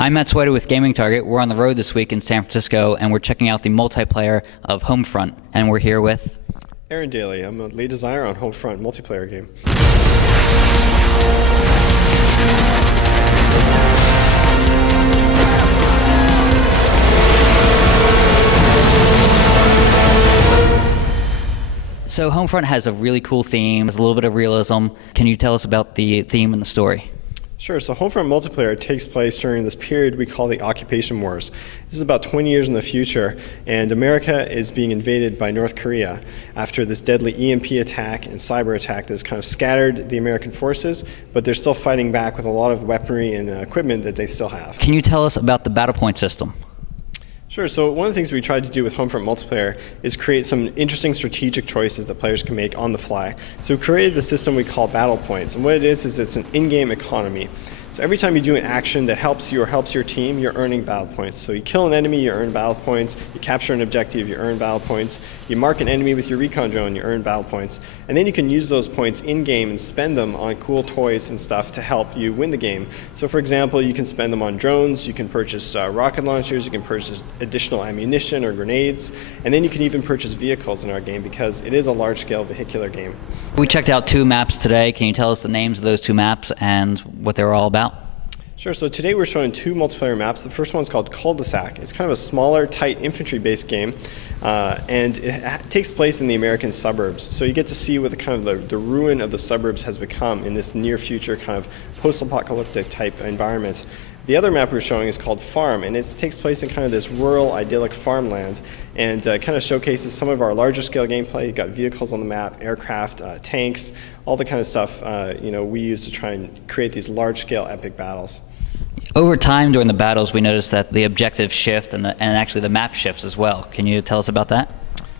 I'm at Swider with Gaming Target. We're on the road this week in San Francisco, and we're checking out the multiplayer of Homefront. And we're here with Erin Daly. I'm a lead designer on Homefront multiplayer game. So Homefront has a really cool theme. There's a little bit of realism. Can you tell us about the theme and the story? Sure. So Homefront multiplayer takes place during this period we call the Occupation Wars. This is about 20 years in the future, and America is being invaded by North Korea after this deadly EMP attack and cyber attack that's kind of scattered the American forces, but they're still fighting back with a lot of weaponry and equipment that they still have. Can you tell us about the battle point system? Sure. So one of the things we tried to do with Homefront multiplayer is create some interesting strategic choices that players can make on the fly. So we created the system we call battle points, and what it is it's an in-game economy. So every time you do an action that helps you or helps your team, you're earning battle points. So you kill an enemy, you earn battle points. You capture an objective, you earn battle points. You mark an enemy with your recon drone, you earn battle points. And then you can use those points in-game and spend them on cool toys and stuff to help you win the game. So for example, you can spend them on drones, you can purchase rocket launchers, you can purchase additional ammunition or grenades, and then you can even purchase vehicles in our game because it is a large-scale vehicular game. We checked out 2 maps today. Can you tell us the names of those 2 maps and what they're all about? Sure. So today we're showing 2 multiplayer maps. The first one's called Cul-de-sac. It's kind of a smaller, tight infantry-based game, and it takes place in the American suburbs. So you get to see what the ruin of the suburbs has become in this near future kind of post-apocalyptic type environment. The other map we're showing is called Farm, and it takes place in kind of this rural, idyllic farmland, and kind of showcases some of our larger scale gameplay. You've got vehicles on the map, aircraft, tanks, all the kind of stuff we use to try and create these large scale epic battles. Over time during the battles, we noticed that the objectives shift and actually the map shifts as well. Can you tell us about that?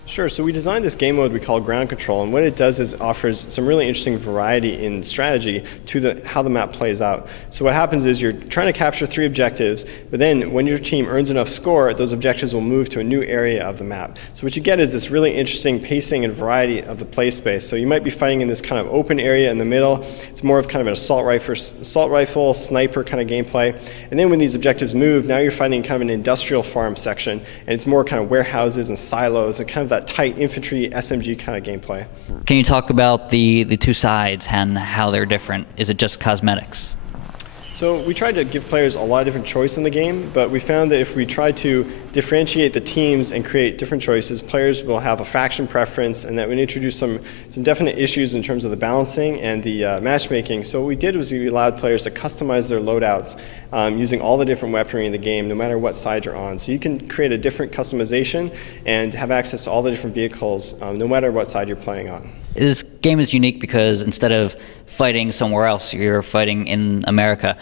Sure. So we designed this game mode we call ground control, and what it does is offers some really interesting variety in strategy to how the map plays out. So what happens is you're trying to capture 3 objectives, but then when your team earns enough score, those objectives will move to a new area of the map. So what you get is this really interesting pacing and variety of the play space. So you might be fighting in this kind of open area in the middle. It's more of kind of an assault rifle, sniper kind of gameplay. And then when these objectives move, now you're fighting kind of an industrial farm section, and it's more kind of warehouses and silos and kind of that tight infantry SMG kind of gameplay. Can you talk about the 2 sides and how they're different? Is it just cosmetics? So we tried to give players a lot of different choice in the game, but we found that if we try to differentiate the teams and create different choices, players will have a faction preference, and that would introduce some definite issues in terms of the balancing and the matchmaking. So what we did was we allowed players to customize their loadouts using all the different weaponry in the game, no matter what side you're on. So you can create a different customization and have access to all the different vehicles, no matter what side you're playing on. This game is unique because instead of fighting somewhere else, you're fighting in America.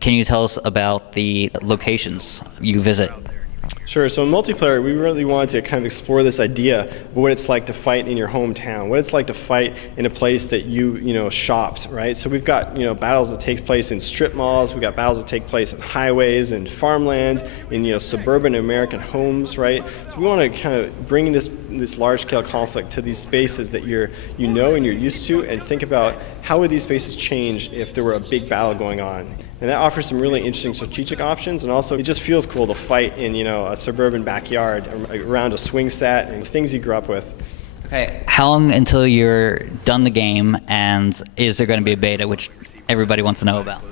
Can you tell us about the locations you visit? Sure. So in multiplayer, we really wanted to kind of explore this idea of what it's like to fight in your hometown, what it's like to fight in a place that you shopped, right? So we've got battles that take place in strip malls, we've got battles that take place in highways and farmland, in suburban American homes, right? So we want to kind of bring this large-scale conflict to these spaces that and you're used to, and think about how would these spaces change if there were a big battle going on. And that offers some really interesting strategic options, and also it just feels cool to fight in a suburban backyard around a swing set and things you grew up with. Okay, how long until you're done the game, and is there going to be a beta, which everybody wants to know about?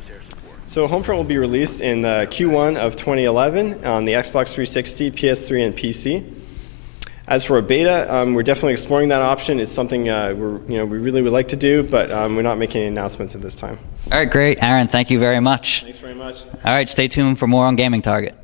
So Homefront will be released in Q1 of 2011 on the Xbox 360, PS3, and PC. As for a beta, we're definitely exploring that option. It's something we really would like to do, but we're not making any announcements at this time. All right, great. Erin, thank you very much. Thanks very much. All right, stay tuned for more on Gaming Target.